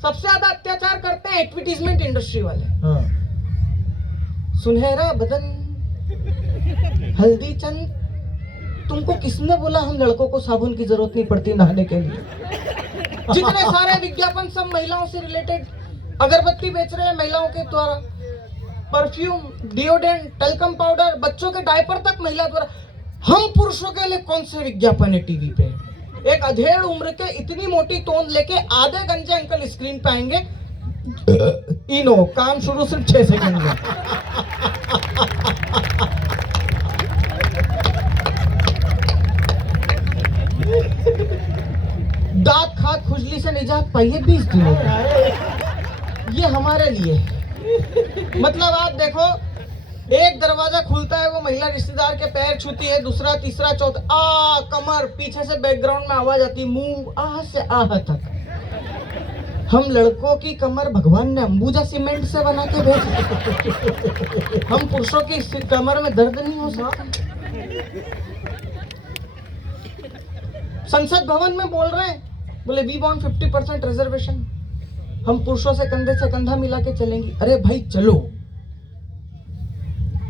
सबसे ज्यादा अत्याचार करते हैं एडवर्टीजमेंट इंडस्ट्री वाले। सुनहरा बदन, हल्दी चंद, तुमको किसने बोला हम लड़कों को साबुन की जरूरत नहीं पड़ती नहाने के लिए? जितने सारे विज्ञापन सब महिलाओं से रिलेटेड, अगरबत्ती बेच रहे हैं महिलाओं के द्वारा, परफ्यूम, डिओडेंट, टल्कम पाउडर, बच्चों के डायपर तक महिला द्वारा। हम पुरुषों के लिए कौन से विज्ञापन है टीवी पे? एक अधेड़ उम्र के इतनी मोटी तोंद लेके आधे गंजे अंकल स्क्रीन पे आएंगे। इनो काम शुरू सिर्फ 6 सेकंड में। दांत खाद खुजली से निजात पाइए 20 दिनों में। ये हमारे लिए, मतलब आप देखो, एक दरवाजा खुलता है, वो महिला रिश्तेदार के पैर छूती है, दूसरा तीसरा चौथा, आ कमर, पीछे से बैकग्राउंड में आवाज आती, मुंह आह से आह तक। हम लड़कों की कमर भगवान ने अंबुजा सीमेंट से बना के भेजी। हम पुरुषों की कमर में दर्द नहीं हो सकता। संसद भवन में बोल रहे हैं, बोले वी वांट 50% रिजर्वेशन, हम पुरुषों से कंधे से कंधा मिला के चलेंगे। अरे भाई चलो,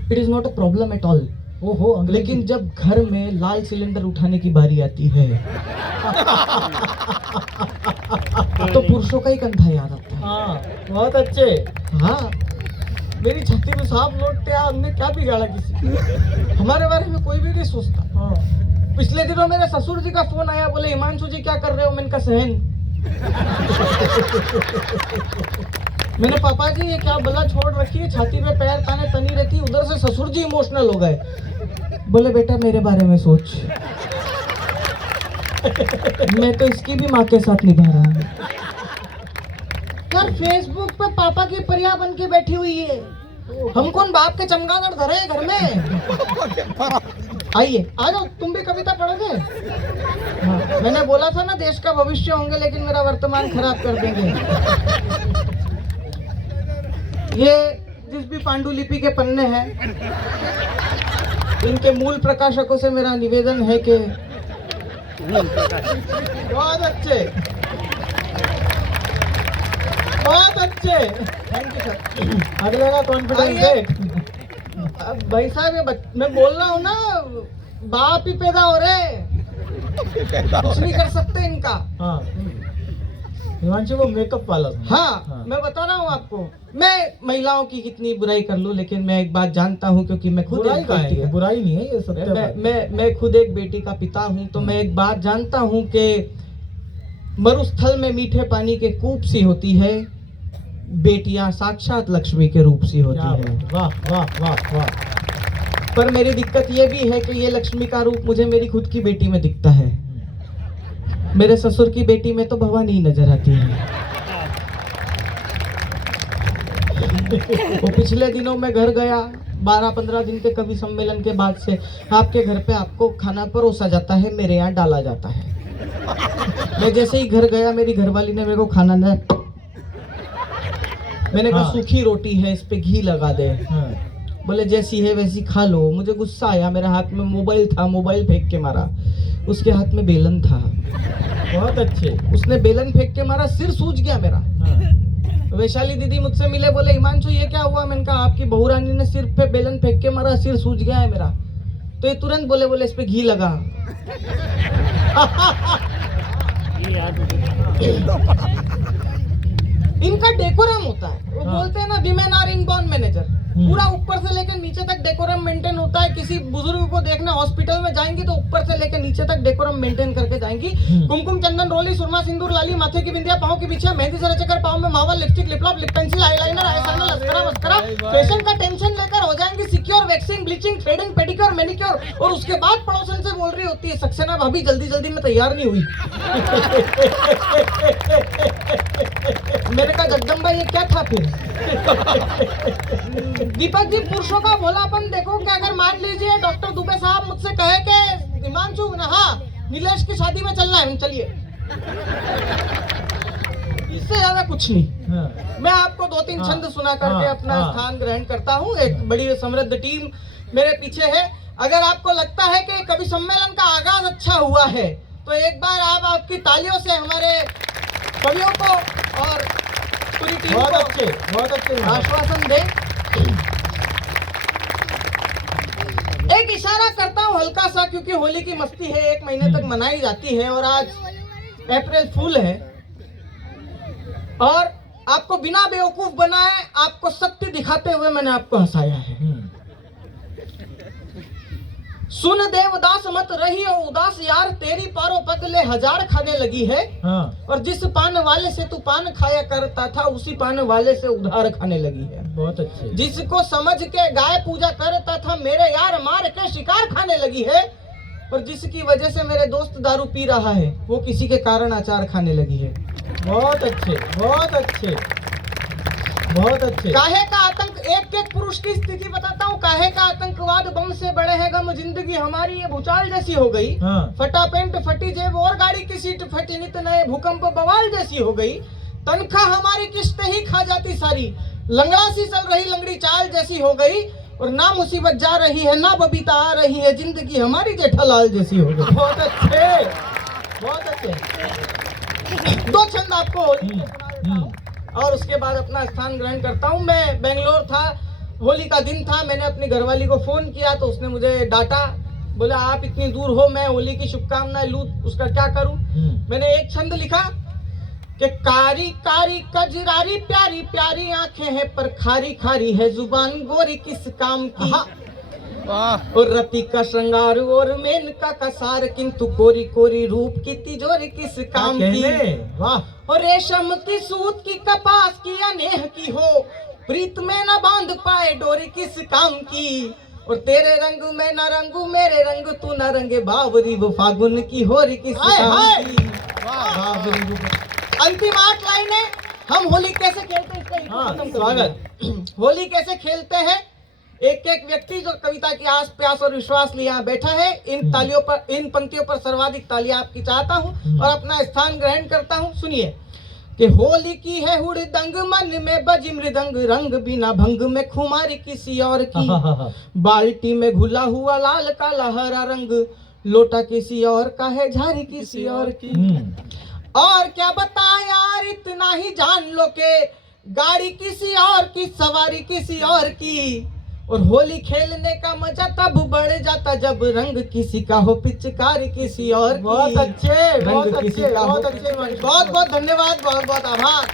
it is not a problem at all. ओहो, लेकिन जब घर में लाल सिलेंडर उठाने की बारी आती है तो पुरुषों का ही कंधा याद आता है। हाँ, बहुत अच्छे। हाँ, मेरी छाती में सांप लौटते, हमने क्या बिगाड़ा किसी? हमारे बारे में कोई भी नहीं सोचता। हाँ। पिछले दिनों मेरे ससुर जी का फोन आया, बोले हिमांशु जी क्या कर रहे हो? मैंने कहा सहन। मैंने पापा जी ये क्या बला छोड़ रखी है, छाती पे पैर ताने तनी रहती। उधर से ससुर जी इमोशनल हो गए, बोले बेटा मेरे बारे में सोच, मैं तो इसकी भी माँ के साथ निभा रहा हूँ। यार फेसबुक पे पापा की परिया बन के बैठी हुई है, हम कौन बाप के चमगादड़ धरे हैं घर में? आइए आ जाओ, तुम भी कविता पढ़ोगे? हाँ, मैंने बोला था ना देश का भविष्य होंगे, लेकिन मेरा वर्तमान खराब कर देंगे। ये जिस भी पांडुलिपि के पन्ने हैं, इनके मूल प्रकाशकों से मेरा निवेदन है कि बहुत अच्छे, बहुत अच्छे, थैंक यू सर। अगले का कॉन्फिडेंस देख। अब भाई साहब ये मैं बोल रहा हूँ ना, बाप ही पैदा हो रहे, कुछ नहीं कर सकते इनका। हाँ, हिमांशु वो मेकअप वाला। हाँ, मैं बता रहा हूँ आपको, मैं महिलाओं की कितनी बुराई कर लूं, लेकिन मैं एक बात जानता हूँ, क्योंकि मैं खुद बुराई नहीं है ये सब। मैं खुद एक बेटी का पिता हूँ, तो मैं एक बात जानता हूँ कि मरुस्थल में मीठे पानी के कूप सी होती है, बेटियां साक्षात लक्ष्मी के रूप सी होती है। वाह वाह वाह वाह। पर मेरी दिक्कत ये भी है कि ये लक्ष्मी का रूप मुझे मेरी खुद की बेटी में दिखता है। मेरे ससुर की बेटी में तो भवानी नजर आती है। वो पिछले दिनों मैं घर गया, 12-15 दिन के कवि सम्मेलन के बाद से आपके घर पे आपको खाना परोसा जाता है, मेरे यहाँ डाला जाता है। मैं जैसे ही घर गया, मेरी घरवाली ने मेरे को खाना दिया। मैंने कहा सूखी रोटी है, इस पे घी लगा दे। बोले जैसी है वैसी खा लो। मुझे गुस्सा आया, मेरे हाथ में मोबाइल था, मोबाइल फेंक के मारा। उसके हाथ में बेलन था। बहुत अच्छे। उसने बेलन फेंक के मारा, सिर सूज गया मेरा। वैशाली दीदी मुझसे मिले, बोले हिमांशु ये क्या हुआ? मैंने कहा आपकी बहू रानी ने सिर पे बेलन फेंक के मारा, सिर सूज गया है मेरा। तो ये तुरंत बोले इस पे घी लगा। इनका डेकोरम होता है। वो बोलते हैं ना विमेन आर इनबॉर्न मैनेजर। पूरा ऊपर से लेकर नीचे तक डेकोरम मेंटेन होता है। किसी बुजुर्ग को देखने हॉस्पिटल में जाएंगी तो ऊपर से लेकर नीचे तक डेकोरम मेंटेन करके जाएंगी। कुमकुम चंदन रोली सुरमा सिंदूर लाली, माथे की बिंदिया, पाँव की बिछिया, मेहंदी से रचकर पाँव में मावा, lipstick, lip lock, lip pencil, eyeliner, eyeshiner, mascara mascara, fashion का टेंशन लेकर हो जाएंगी secure. Waxing, bleaching, threading, pedicure, manicure. और उसके बाद पड़ोसन से बोल रही होती है सक्सेना भाभी जल्दी जल्दी में तैयार नहीं हुई। मैंने कहा जगदम्बा ये क्या था फिर? दीपक जी पुरुषों का भोलापन देखो कि अगर मान लीजिए डॉक्टर दुबे साहब मुझसे कहे कि हिमांशु हाँ नीलेश की शादी में चलना है, चलिए। इससे ज्यादा कुछ नहीं। मैं आपको 2-3 छंद सुना करके अपना स्थान ग्रहण करता हूँ। एक बड़ी समृद्ध टीम मेरे पीछे है। अगर आपको लगता है कि कवि सम्मेलन का आगाज अच्छा हुआ है तो एक बार आप आपकी तालियों से हमारे कवियों को और पूरी टीम को बहुत अच्छे आश्वासन दें। एक इशारा करता हूँ हल्का सा, क्योंकि होली की मस्ती है, 1 महीने तक मनाई जाती है और आज अप्रैल फूल है। और आपको बिना बेवकूफ बनाए, आपको सत्य दिखाते हुए मैंने आपको हंसाया है। सुन देवदास मत रही हो उदास यार, तेरी पारो पगले 1000 खाने लगी है। और जिस पान वाले से तू पान खाया करता था, उसी पान वाले से उधार खाने लगी है। बहुत अच्छे। जिसको समझ के गाय पूजा करता था, मेरे यार मार के शिकार खाने लगी है। और जिसकी वजह से मेरे दोस्त दारू पी रहा है, वो किसी के कारण अचार खाने लगी है। बहुत अच्छे, बहुत अच्छे, बहुत अच्छे। काहे का आतंक, एक पुरुष की स्थिति बताता हूँ। काहे का आतंकवाद बम से बड़े है गम, जिंदगी हमारी ये भूचाल जैसी हो गई। फटा पेंट, फटी जेब और गाड़ी की सीट फटी, नित नए भूकंप बवाल जैसी हो गई। तनख्वाह हमारी किस्त ही खा जाती सारी, लंगड़ा सी चल रही लंगड़ी चाल जैसी हो गई। और ना मुसीबत जा रही है ना बबीता आ रही है, जिंदगी हमारी जेठालाल जैसी हो गई। बहुत अच्छे, बहुत अच्छे। 2 छंद आपको होली के सुना और उसके बाद अपना स्थान ग्रहण करता हूँ। मैं बेंगलोर था, होली का दिन था। मैंने अपनी घरवाली को फोन किया तो उसने मुझे डांटा, बोला आप इतनी दूर हो, मैं होली की शुभकामनाएं लूं, उसका क्या करूं। मैंने एक छंद लिखा कि कारी कारी कजरारी, प्यारी प्यारी आंखें हैं पर खारी खारी है जुबान, गोरी किस काम की। और रति का श्रृंगार और मेनका का सार, किंतु कोरी कोरी रूप की तिजोरी किस काम की। वाह। और रेशम की सूत की कपास की अनेह की हो, प्रीत में न बांध पाए डोरी किस काम की। और तेरे रंग में न रंगू मेरे रंग, तू न रंगे बावरी वो फागुन की होरी किस काम की। अंतिम 8 लाइनें। हम होली कैसे खेलते हैं, स्वागत। होली कैसे खेलते हैं, एक एक व्यक्ति जो कविता की आस प्यास और विश्वास लिए यहाँ बैठा है, इन तालियों पर, इन पंक्तियों पर सर्वाधिक तालियां आपकी चाहता हूँ और अपना स्थान ग्रहण करता हूँ। सुनिए कि होली की है हुड़दंग, मन में बज मृदंग, रंग बिना भंग में खुमारी किसी और की। बाल्टी में घुला हुआ लाल काला हरा रंग, लोटा किसी और का है, झारी किसी और की। और क्या बताएं यार, इतना ही जान लो के गाड़ी किसी और की, सवारी किसी और की। और होली खेलने का मजा तब बढ़ जाता जब रंग किसी का हो, पिचकारी किसी और की। बहुत अच्छे, बहुत अच्छे, बहुत अच्छे। बहुत बहुत धन्यवाद, बहुत बहुत आभार।